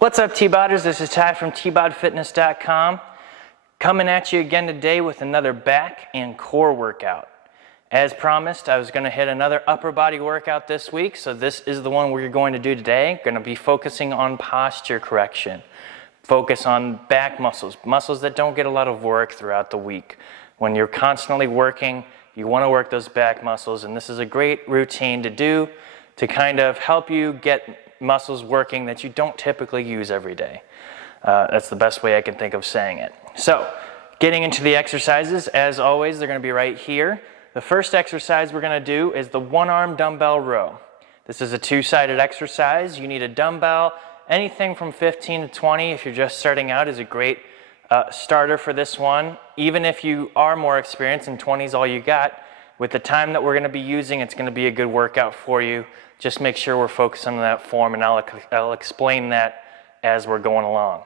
What's up, Tbodders? This is Ty from Tbodfitness.com, coming at you again today with another back and core workout. As promised, I was going to hit another upper body workout this week, so this is the one we're going to do today. Going to be focusing on posture correction. Focus on back muscles, muscles that don't get a lot of work throughout the week. When you're constantly working, you want to work those back muscles, and this is a great routine to do to kind of help you get muscles working that you don't typically use every day. That's the best way I can think of saying it. So, getting into the exercises, as always, they're going to be right here. The first exercise we're going to do is the one-arm dumbbell row. This is a two-sided exercise. You need a dumbbell. Anything from 15 to 20, if you're just starting out, is a great starter for this one. Even if you are more experienced and 20 is all you got, with the time that we're going to be using, it's going to be a good workout for you. Just make sure we're focused on that form, and I'll explain that as we're going along.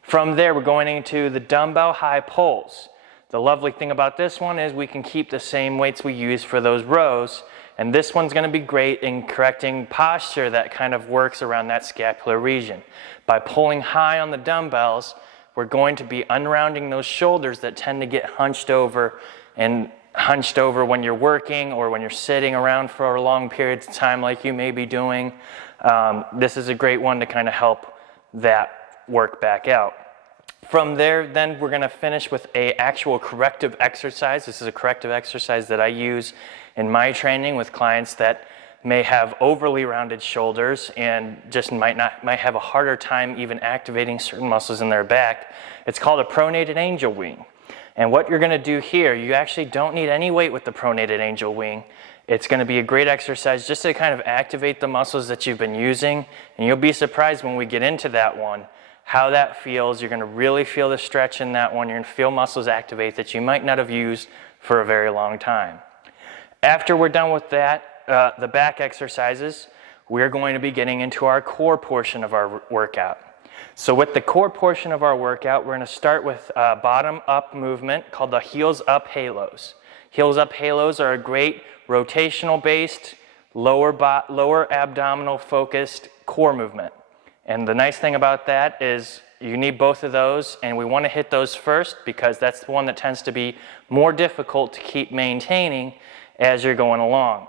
From there, we're going into the dumbbell high pulls. The lovely thing about this one is we can keep the same weights we use for those rows, and this one's going to be great in correcting posture that kind of works around that scapular region. By pulling high on the dumbbells, we're going to be unrounding those shoulders that tend to get hunched over when you're working or when you're sitting around for long periods of time like you may be doing. This is a great one to kind of help that work back out. From there, then we're going to finish with an actual corrective exercise. This is a corrective exercise that I use in my training with clients that may have overly rounded shoulders and just might have a harder time even activating certain muscles in their back. It's called a pronated angel wing. And what you're going to do here, you actually don't need any weight with the pronated angel wing. It's going to be a great exercise just to kind of activate the muscles that you've been using. And you'll be surprised when we get into that one, how that feels. You're going to really feel the stretch in that one. You're going to feel muscles activate that you might not have used for a very long time. After we're done with that, the back exercises, we're going to be getting into our core portion of our workout. So with the core portion of our workout, we're going to start with a bottom-up movement called the heels-up halos. Heels-up halos are a great rotational-based, lower abdominal-focused core movement. And the nice thing about that is you need both of those, and we want to hit those first because that's the one that tends to be more difficult to keep maintaining as you're going along.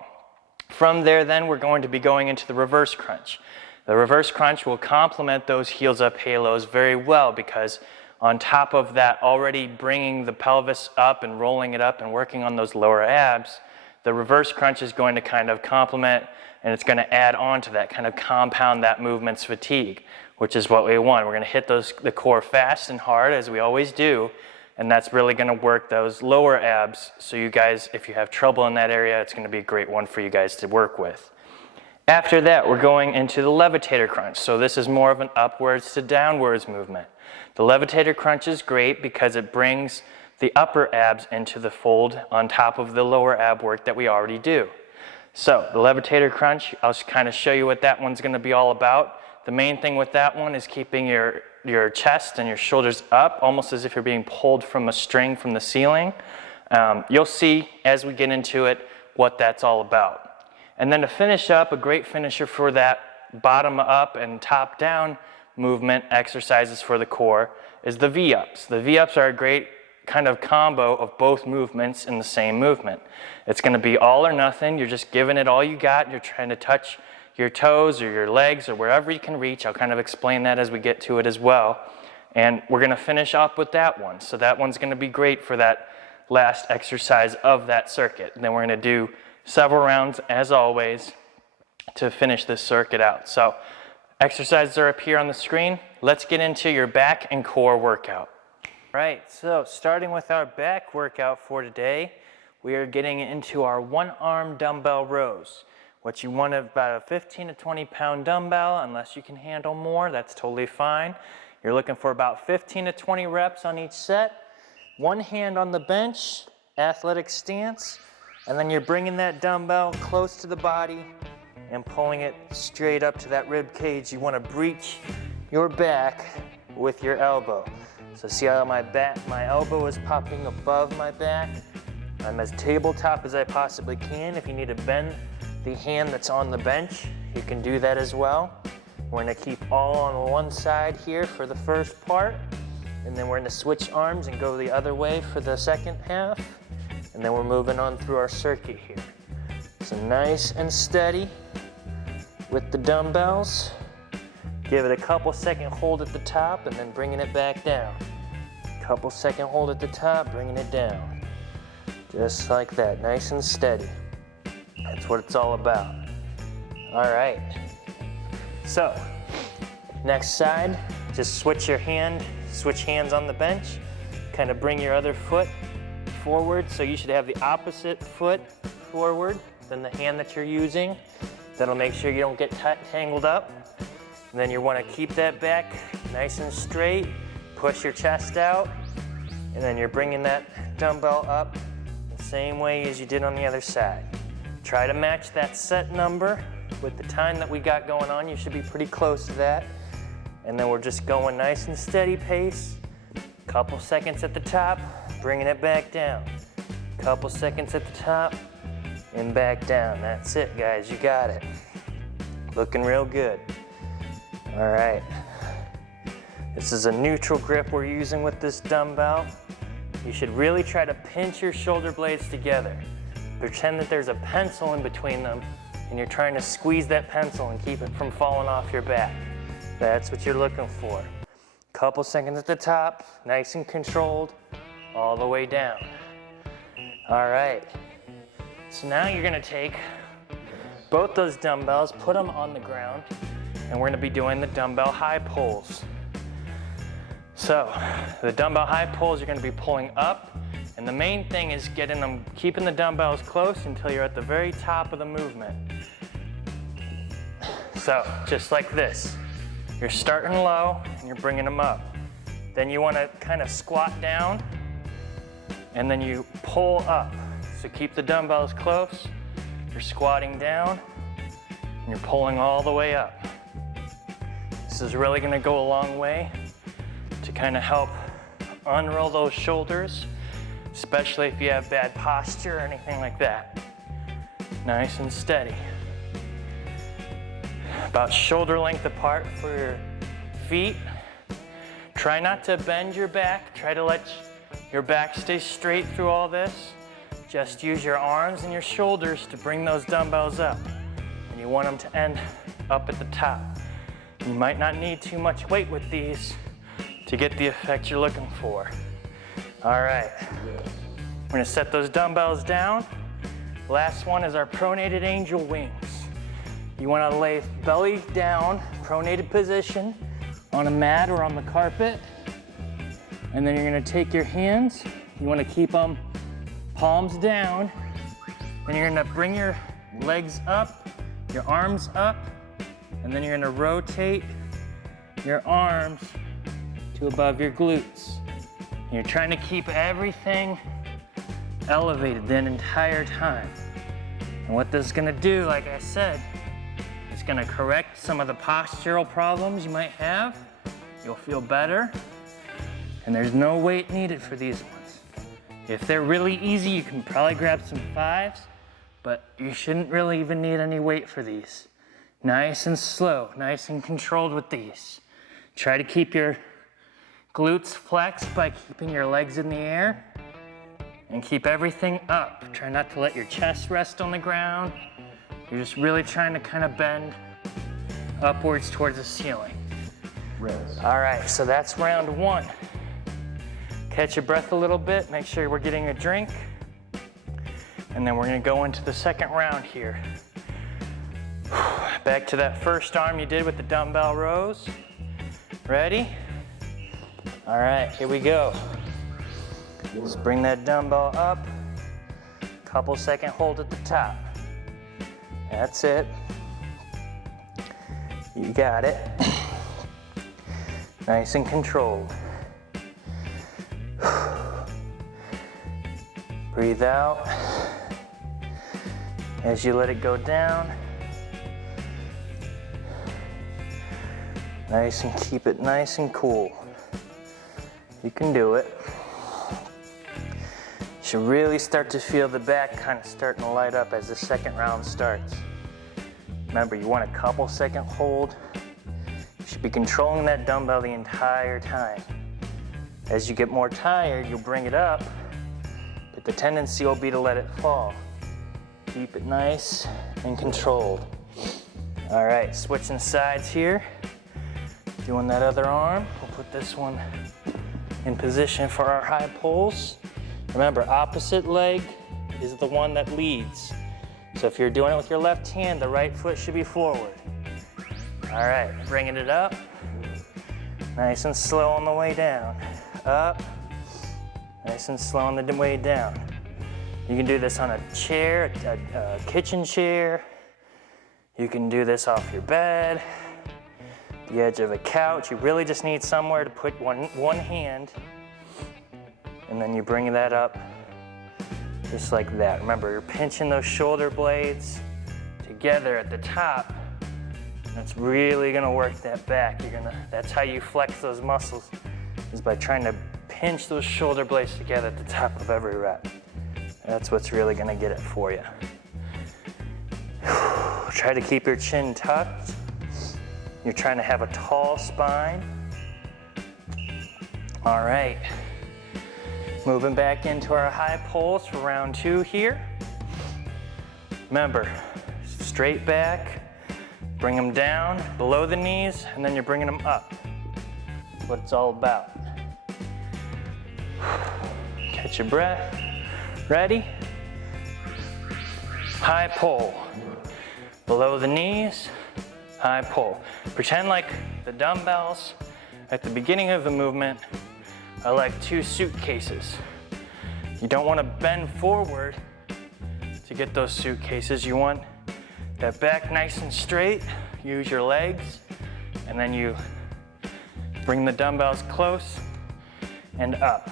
From there, then, we're going to be going into the reverse crunch. The reverse crunch will complement those heels-up halos very well because on top of that already bringing the pelvis up and rolling it up and working on those lower abs, the reverse crunch is going to kind of complement and it's going to add on to that, kind of compound that movement's fatigue, which is what we want. We're going to hit the core fast and hard as we always do, and that's really going to work those lower abs. So you guys, if you have trouble in that area, it's going to be a great one for you guys to work with. After that, we're going into the levitator crunch. So this is more of an upwards to downwards movement. The levitator crunch is great because it brings the upper abs into the fold on top of the lower ab work that we already do. So the levitator crunch, I'll kind of show you what that one's going to be all about. The main thing with that one is keeping your chest and your shoulders up, almost as if you're being pulled from a string from the ceiling. You'll see as we get into it what that's all about. And then to finish up, a great finisher for that bottom up and top down movement exercises for the core is the V-ups. The V-ups are a great kind of combo of both movements in the same movement. It's going to be all or nothing. You're just giving it all you got. You're trying to touch your toes or your legs or wherever you can reach. I'll kind of explain that as we get to it as well. And we're going to finish up with that one. So that one's going to be great for that last exercise of that circuit. And then we're going to do several rounds, as always, to finish this circuit out. So, exercises are up here on the screen. Let's get into your back and core workout. All right, so starting with our back workout for today, we are getting into our one-arm dumbbell rows. What you want is about a 15 to 20 pound dumbbell. Unless you can handle more, that's totally fine. You're looking for about 15 to 20 reps on each set. One hand on the bench, athletic stance. And then you're bringing that dumbbell close to the body and pulling it straight up to that rib cage. You want to breach your back with your elbow. So see how my elbow is popping above my back? I'm as tabletop as I possibly can. If you need to bend the hand that's on the bench, you can do that as well. We're gonna keep all on one side here for the first part, and then we're gonna switch arms and go the other way for the second half, and then we're moving on through our circuit here. So nice and steady with the dumbbells. Give it a couple second hold at the top and then bringing it back down. Couple second hold at the top, bringing it down. Just like that, nice and steady. That's what it's all about. All right. So, next side, just switch hands on the bench. Kind of bring your other foot forward, so you should have the opposite foot forward than the hand that you're using. That'll make sure you don't get tangled up. And then you want to keep that back nice and straight. Push your chest out, and then you're bringing that dumbbell up the same way as you did on the other side. Try to match that set number with the time that we got going on. You should be pretty close to that. And then we're just going nice and steady pace. Couple seconds at the top, bringing it back down. Couple seconds at the top and back down. That's it, guys, you got it. Looking real good. All right. This is a neutral grip we're using with this dumbbell. You should really try to pinch your shoulder blades together. Pretend that there's a pencil in between them and you're trying to squeeze that pencil and keep it from falling off your back. That's what you're looking for. Couple seconds at the top, nice and controlled, all the way down. All right. So now you're gonna take both those dumbbells, put them on the ground, and we're gonna be doing the dumbbell high pulls. So the dumbbell high pulls, you're gonna be pulling up, and the main thing is keeping the dumbbells close until you're at the very top of the movement. So just like this, you're starting low and you're bringing them up. Then you wanna kind of squat down, and then you pull up. So keep the dumbbells close, you're squatting down, and you're pulling all the way up. This is really gonna go a long way to kind of help unroll those shoulders, especially if you have bad posture or anything like that. Nice and steady. About shoulder length apart for your feet. Try not to bend your back. Try to let your back stay straight through all this. Just use your arms and your shoulders to bring those dumbbells up. And you want them to end up at the top. You might not need too much weight with these to get the effect you're looking for. All right, we're gonna set those dumbbells down. Last one is our pronated angel wings. You wanna lay belly down, pronated position, on a mat or on the carpet. And then you're gonna take your hands, you wanna keep them palms down, and you're gonna bring your legs up, your arms up, and then you're gonna rotate your arms to above your glutes. And you're trying to keep everything elevated the entire time. And what this is gonna do, like I said, it's gonna correct some of the postural problems you might have. You'll feel better. And there's no weight needed for these ones. If they're really easy, you can probably grab some 5s, but you shouldn't really even need any weight for these. Nice and slow, nice and controlled with these. Try to keep your glutes flexed by keeping your legs in the air and keep everything up. Try not to let your chest rest on the ground. You're just really trying to kind of bend upwards towards the ceiling. Rest. All right, so that's round 1. Catch your breath a little bit, make sure we're getting a drink, and then we're gonna go into the second round here. Back to that first arm you did with the dumbbell rows. Ready? All right, here we go. Let's bring that dumbbell up. Couple second hold at the top. That's it. You got it. Nice and controlled. Breathe out as you let it go down. Nice, and keep it nice and cool. You can do it. You should really start to feel the back kind of starting to light up as the second round starts. Remember, you want a couple second hold You should be controlling that dumbbell the entire time. As you get more tired, you'll bring it up, but the tendency will be to let it fall. Keep it nice and controlled. All right, switching sides here. Doing that other arm. We'll put this one in position for our high pulls. Remember, opposite leg is the one that leads. So if you're doing it with your left hand, the right foot should be forward. All right, bringing it up. Nice and slow on the way down. Up. Nice and slow on the way down. You can do this on a chair, a kitchen chair. You can do this off your bed, the edge of a couch. You really just need somewhere to put one hand, and then you bring that up just like that. Remember, you're pinching those shoulder blades together at the top. That's really gonna work that back. That's how you flex those muscles, is by trying to pinch those shoulder blades together at the top of every rep. That's what's really gonna get it for you. Try to keep your chin tucked. You're trying to have a tall spine. All right. Moving back into our high pulls for round 2 here. Remember, straight back, bring them down below the knees, and then you're bringing them up. That's what it's all about. Catch your breath. Ready? High pull. Below the knees, high pull. Pretend like the dumbbells at the beginning of the movement are like 2 suitcases. You don't want to bend forward to get those suitcases. You want that back nice and straight. Use your legs, and then you bring the dumbbells close and up.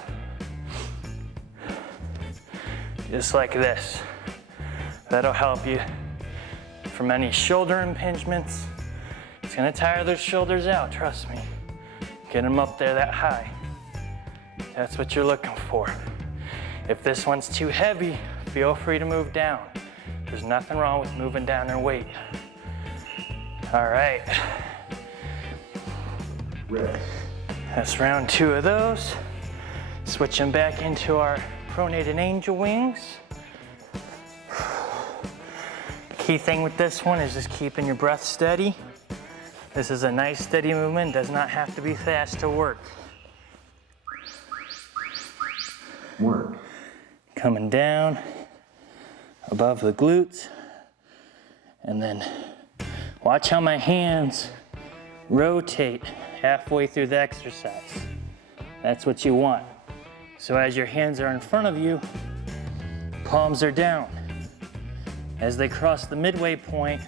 Just like this. That'll help you from any shoulder impingements. It's gonna tire those shoulders out, trust me. Get them up there that high. That's what you're looking for. If this one's too heavy, feel free to move down. There's nothing wrong with moving down in weight. All right. That's round 2 of those. Switching back into our pronated angel wings. Key thing with this one is just keeping your breath steady. This is a nice steady movement, does not have to be fast to work. Coming down above the glutes, and then watch how my hands rotate halfway through the exercise. That's what you want. So as your hands are in front of you, palms are down. As they cross the midway point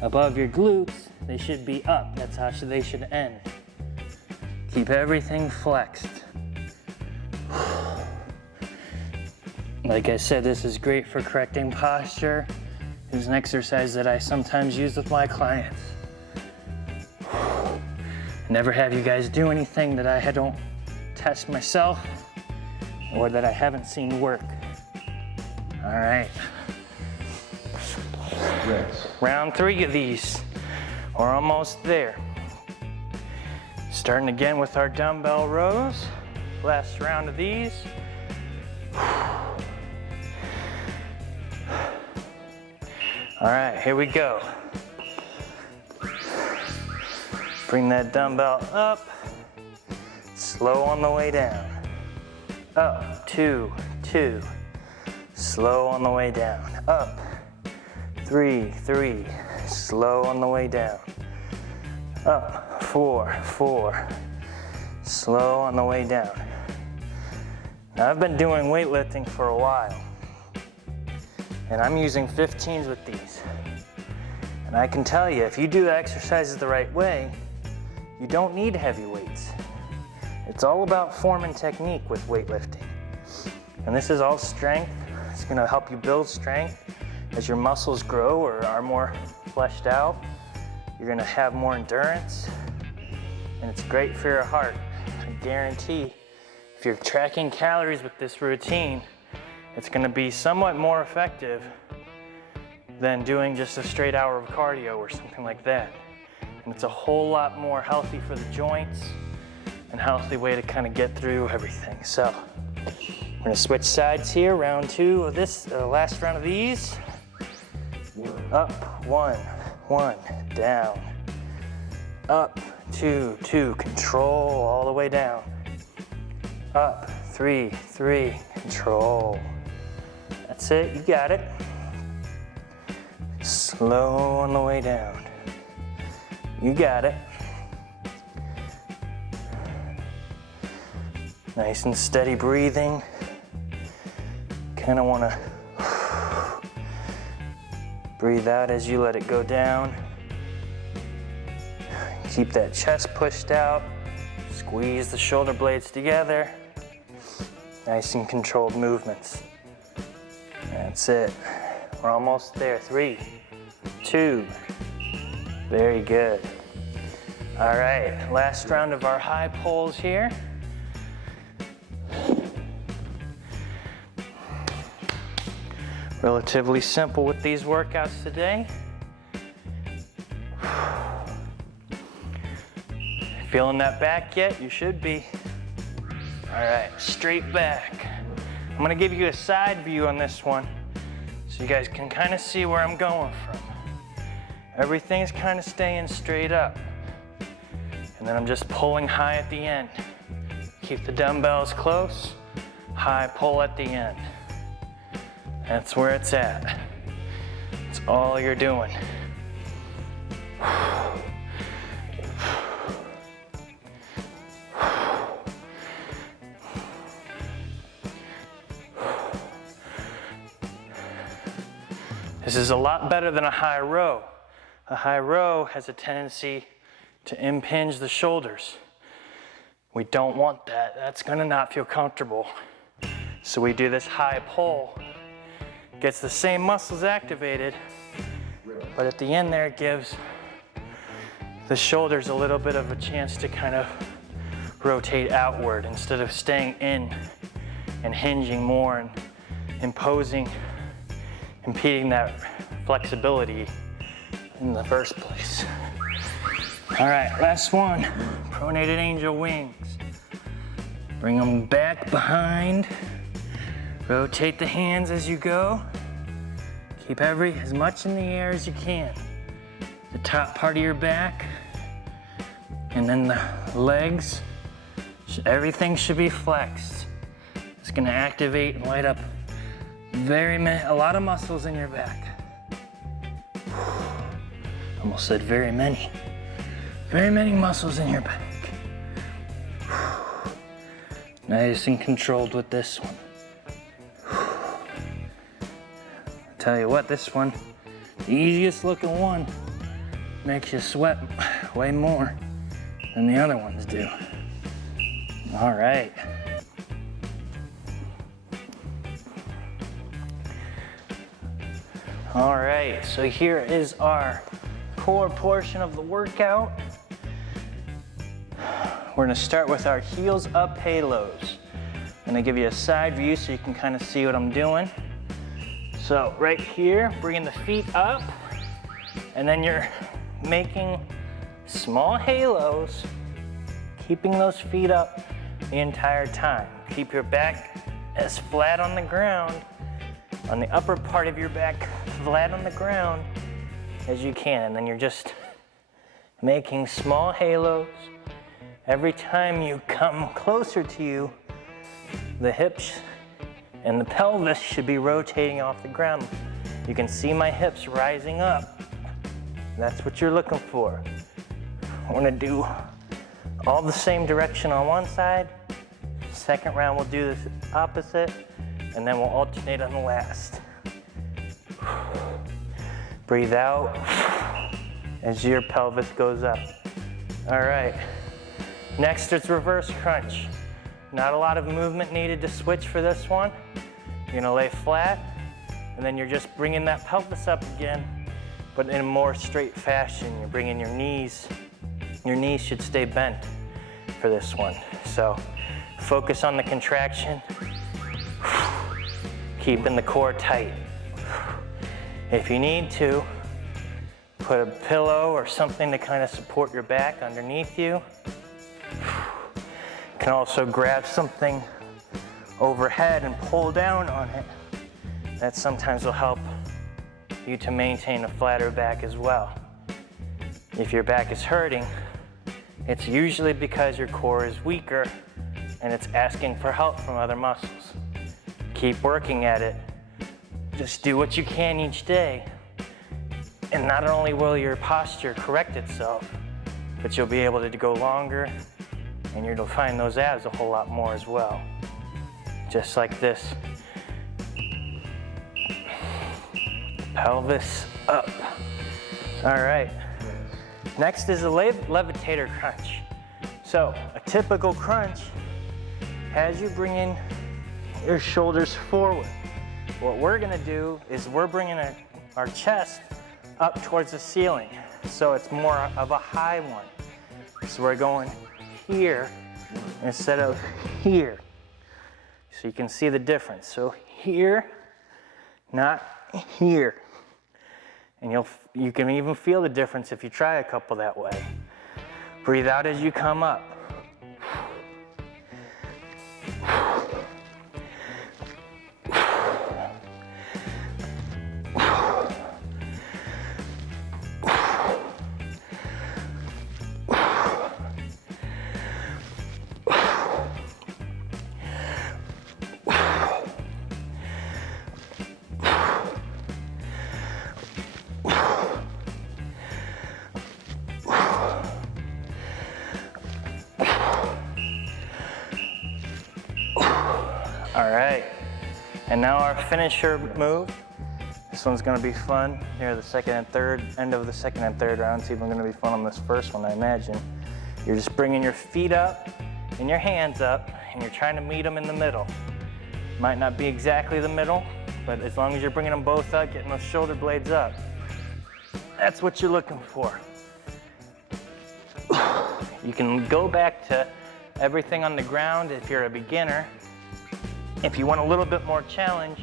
above your glutes, they should be up. That's how they should end. Keep everything flexed. Like I said, this is great for correcting posture. It's an exercise that I sometimes use with my clients. I never have you guys do anything that I don't test myself or that I haven't seen work. All right. Round 3 of these. We're almost there. Starting again with our dumbbell rows. Last round of these. All right, here we go. Bring that dumbbell up. Slow on the way down. Up, 2, 2. Slow on the way down. Up, 3, 3. Slow on the way down. Up, 4, 4. Slow on the way down. Now I've been doing weightlifting for a while, and I'm using 15s with these. And I can tell you, if you do the exercises the right way, you don't need heavy weights. It's all about form and technique with weightlifting. And this is all strength. It's gonna help you build strength. As your muscles grow or are more fleshed out, you're gonna have more endurance, and it's great for your heart. I guarantee if you're tracking calories with this routine, it's gonna be somewhat more effective than doing just a straight hour of cardio or something like that. And it's a whole lot more healthy for the joints and healthy way to kind of get through everything. So we're gonna switch sides here. Round two of this, last round of these. Up, one, down. Up, two, control all the way down. Up, three, control. That's it, you got it. Slow on the way down. You got it. Nice and steady breathing. Kind of want to breathe out as you let it go down. Keep that chest pushed out. Squeeze the shoulder blades together. Nice and controlled movements. That's it. We're almost there. 3, 2. Very good. All right, last round of our high pulls here. Relatively simple with these workouts today. Feeling that back yet? You should be. All right, straight back. I'm gonna give you a side view on this one so you guys can kind of see where I'm going from. Everything's kind of staying straight up. And then I'm just pulling high at the end. Keep the dumbbells close, high pull at the end. That's where it's at. It's all you're doing. This is a lot better than a high row. A high row has a tendency to impinge the shoulders. We don't want that. That's gonna not feel comfortable. So we do this high pull. Gets the same muscles activated, but at the end there it gives the shoulders a little bit of a chance to kind of rotate outward instead of staying in and hinging more and impeding that flexibility in the first place. All right, last one, pronated angel wings. Bring them back behind. Rotate the hands as you go. Keep as much in the air as you can. The top part of your back, and then the legs. Everything should be flexed. It's gonna activate and light up a lot of muscles in your back. Almost said very many. Very many muscles in your back. Nice and controlled with this one. Tell you what, this one, the easiest looking one, makes you sweat way more than the other ones do. All right. All right, so here is our core portion of the workout. We're gonna start with our heels up halos. I'm gonna give you a side view so you can kind of see what I'm doing. So right here, bringing the feet up, and then you're making small halos, keeping those feet up the entire time. Keep your back as flat on the ground, on the upper part of your back, flat on the ground as you can. And then you're just making small halos. Every time you come closer to you, the hips and the pelvis should be rotating off the ground. You can see my hips rising up. That's what you're looking for. We're gonna do all the same direction on one side. Second round we'll do this opposite, and then we'll alternate on the last. Breathe out as your pelvis goes up. All right, next it's reverse crunch. Not a lot of movement needed to switch for this one. You're gonna lay flat, and then you're just bringing that pelvis up again, but in a more straight fashion. You're bringing your knees should stay bent for this one. So focus on the contraction, keeping the core tight. If you need to, Put a pillow or something to kind of support your back underneath you. You can also grab something overhead and pull down on it. That sometimes will help you to maintain a flatter back as well. If your back is hurting, it's usually because your core is weaker and it's asking for help from other muscles. Keep working at it. Just do what you can each day. And not only will your posture correct itself, but you'll be able to go longer and you'll find those abs a whole lot more as well. Just like this. Pelvis up. All right. Next is a levitator crunch. So a typical crunch has you bringing your shoulders forward. What we're gonna do is we're bringing our chest up towards the ceiling. So it's more of a high one. So we're going here instead of here. So you can see the difference. So here, not here. And you can even feel the difference if you try a couple that way. Breathe out as you come up. All right, and now our finisher move. This one's gonna be fun near the end of the second and third round. It's even gonna be fun on this first one, I imagine. You're just bringing your feet up and your hands up, and you're trying to meet them in the middle. Might not be exactly the middle, but as long as you're bringing them both up, getting those shoulder blades up, that's what you're looking for. You can go back to everything on the ground if you're a beginner. If you want a little bit more challenge,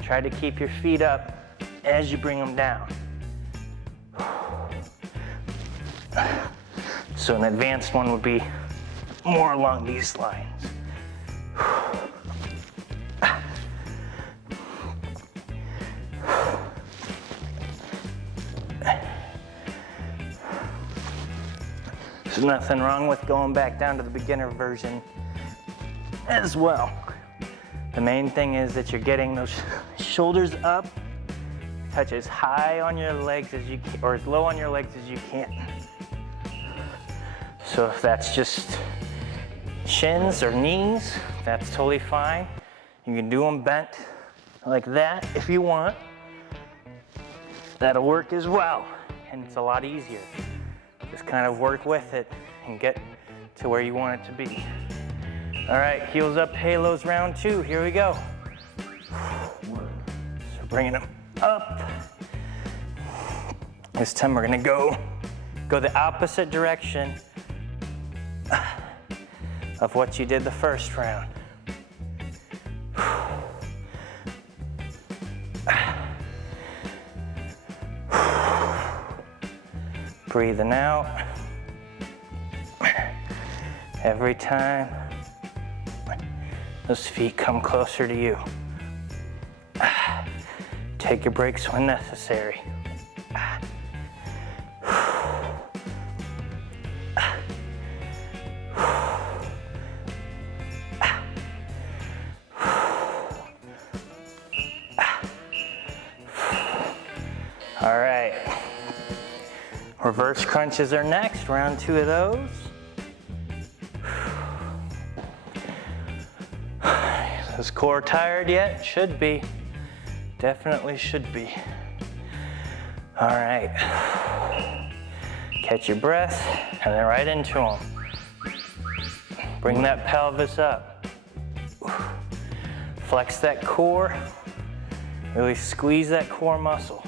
try to keep your feet up as you bring them down. So an advanced one would be more along these lines. There's nothing wrong with going back down to the beginner version as well. The main thing is that you're getting those shoulders up, touch as high on your legs as you can, or as low on your legs as you can. So if that's just shins or knees, that's totally fine. You can do them bent like that if you want. That'll work as well, and it's a lot easier. Just kind of work with it and get to where you want it to be. All right, heels up, halos round 2. Here we go. So bringing them up. This time we're gonna go the opposite direction of what you did the first round. Breathing out. Every time those feet come closer to you. Take your breaks when necessary. All right. Reverse crunches are next, round 2 of those. Is core tired yet? Should be. Definitely should be. All right. Catch your breath and then right into them. Bring that pelvis up. Flex that core. Really squeeze that core muscle.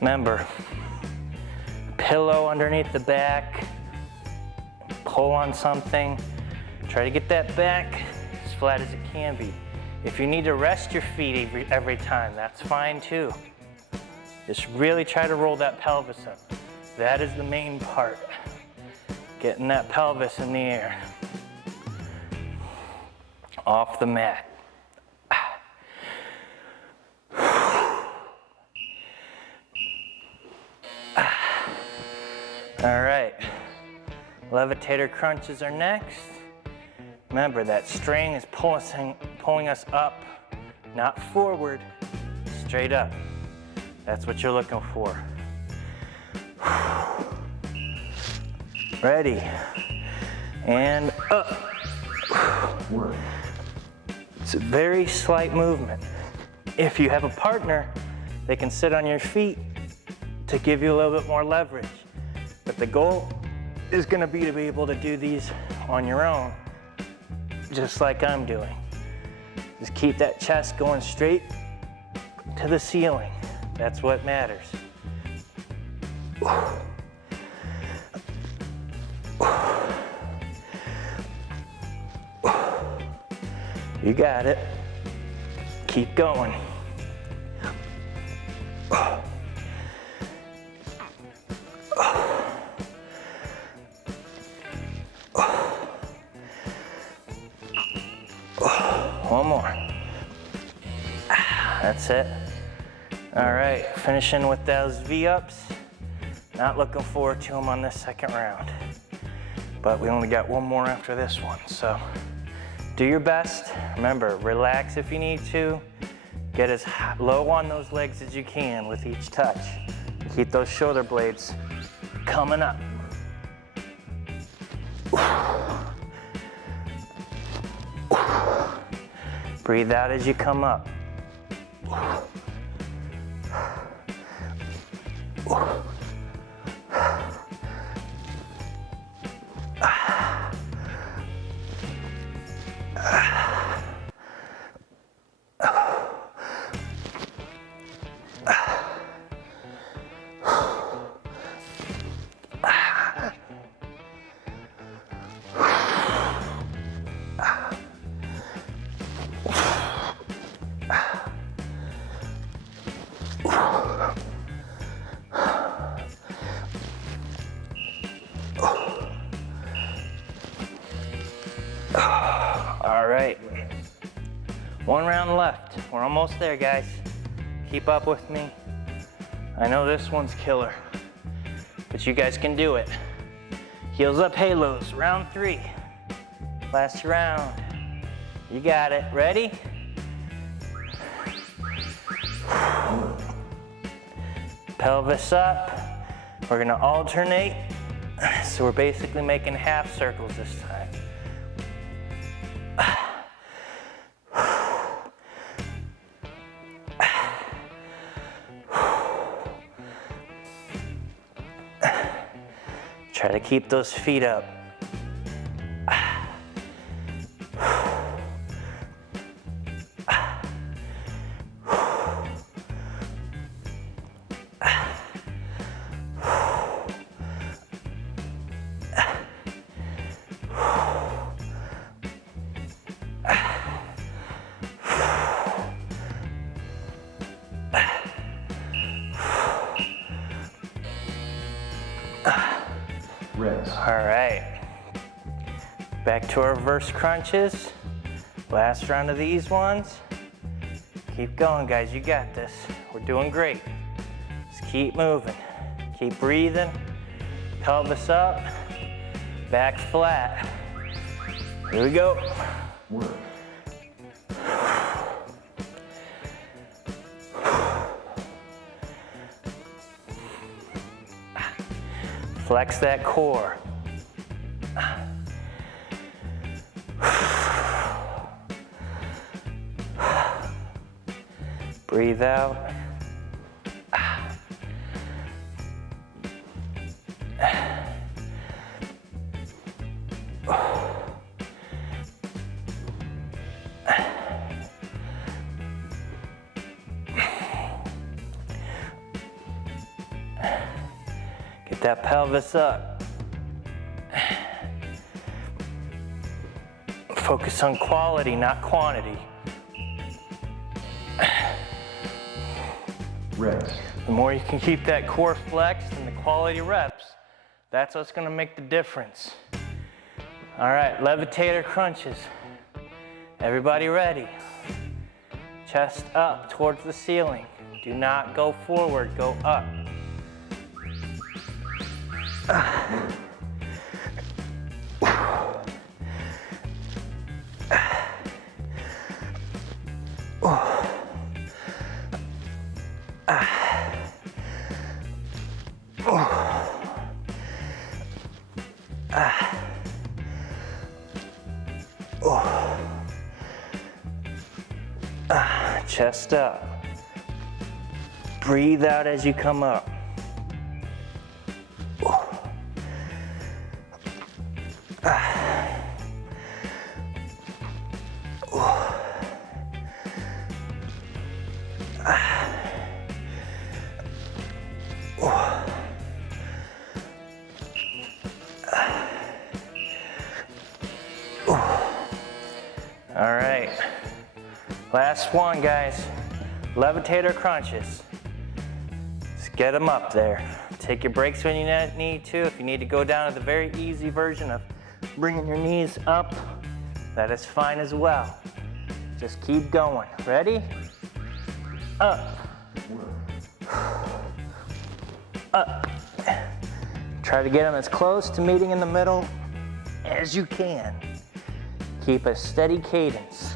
Remember, pillow underneath the back, pull on something, Try to get that back as flat as it can be. If you need to rest your feet every time, that's fine too. Just really try to roll that pelvis up. That is the main part. Getting that pelvis in the air. Off the mat. All right, levitator crunches are next. Remember that string is pulling us up, not forward, straight up. That's what you're looking for. Ready, and up. It's a very slight movement. If you have a partner, they can sit on your feet to give you a little bit more leverage. But the goal is going to be able to do these on your own, just like I'm doing. Just keep that chest going straight to the ceiling. That's what matters. You got it. Keep going. One more. That's it. All right, finishing with those V-ups. Not looking forward to them on this second round. But we only got one more after this one, so do your best. Remember, relax if you need to. Get as low on those legs as you can with each touch. Keep those shoulder blades coming up. Breathe out as you come up. All right, one round left. We're almost there, guys. Keep up with me. I know this one's killer, but you guys can do it. Heels up halos, round 3. Last round. You got it. Ready? Pelvis up. We're gonna alternate. So we're basically making half circles this time. Try to keep those feet up. All right, back to our reverse crunches. Last round of these ones. Keep going, guys, you got this. We're doing great. Just keep moving, keep breathing. Pelvis up, back flat. Here we go. Flex that core. Breathe out. Get that pelvis up. Focus on quality, not quantity. Reps. The more you can keep that core flexed and the quality reps, that's what's gonna make the difference. All right, levitator crunches. Everybody ready? Chest up towards the ceiling. Do not go forward, go up. Chest up. Breathe out as you come up. All right, last one, guys. Levitator crunches. Just get them up there. Take your breaks when you need to. If you need to go down to the very easy version of bringing your knees up, that is fine as well. Just keep going. Ready? Up. Up. Try to get them as close to meeting in the middle as you can. Keep a steady cadence.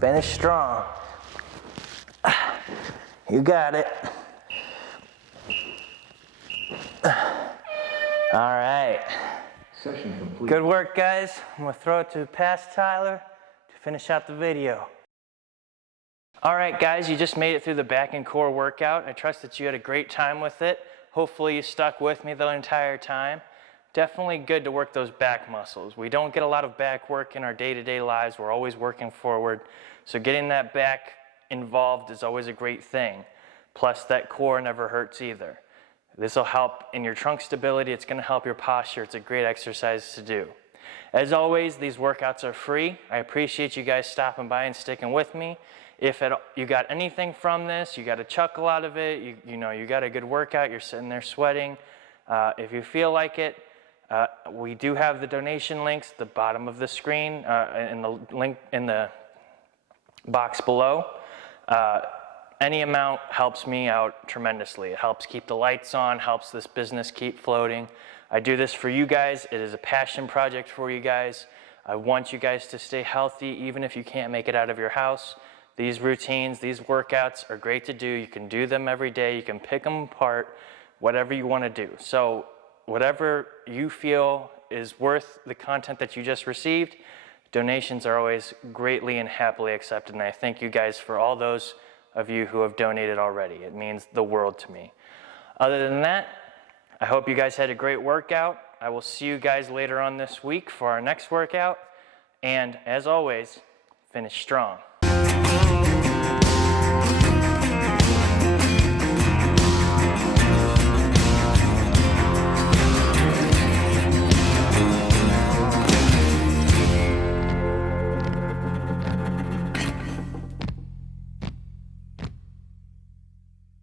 Finish strong. You got it. All right. Session complete. Good work, guys. I'm gonna throw it to past Tyler to finish out the video. All right, guys, you just made it through the back and core workout. I trust that you had a great time with it. Hopefully you stuck with me the entire time. Definitely good to work those back muscles. We don't get a lot of back work in our day-to-day lives. We're always working forward. So getting that back involved is always a great thing. Plus that core never hurts either. This will help in your trunk stability. It's gonna help your posture. It's a great exercise to do. As always, these workouts are free. I appreciate you guys stopping by and sticking with me. If you got anything from this, you got a chuckle out of it, you got a good workout, you're sitting there sweating. If you feel like it, we do have the donation links at the bottom of the screen, in the link in the box below. Any amount helps me out tremendously. It helps keep the lights on, helps this business keep floating. I do this for you guys. It is a passion project for you guys. I want you guys to stay healthy even if you can't make it out of your house. These routines, these workouts are great to do. You can do them every day. You can pick them apart, whatever you want to do. So whatever you feel is worth the content that you just received, donations are always greatly and happily accepted. And I thank you guys for all those of you who have donated already. It means the world to me. Other than that, I hope you guys had a great workout. I will see you guys later on this week for our next workout. And as always, finish strong.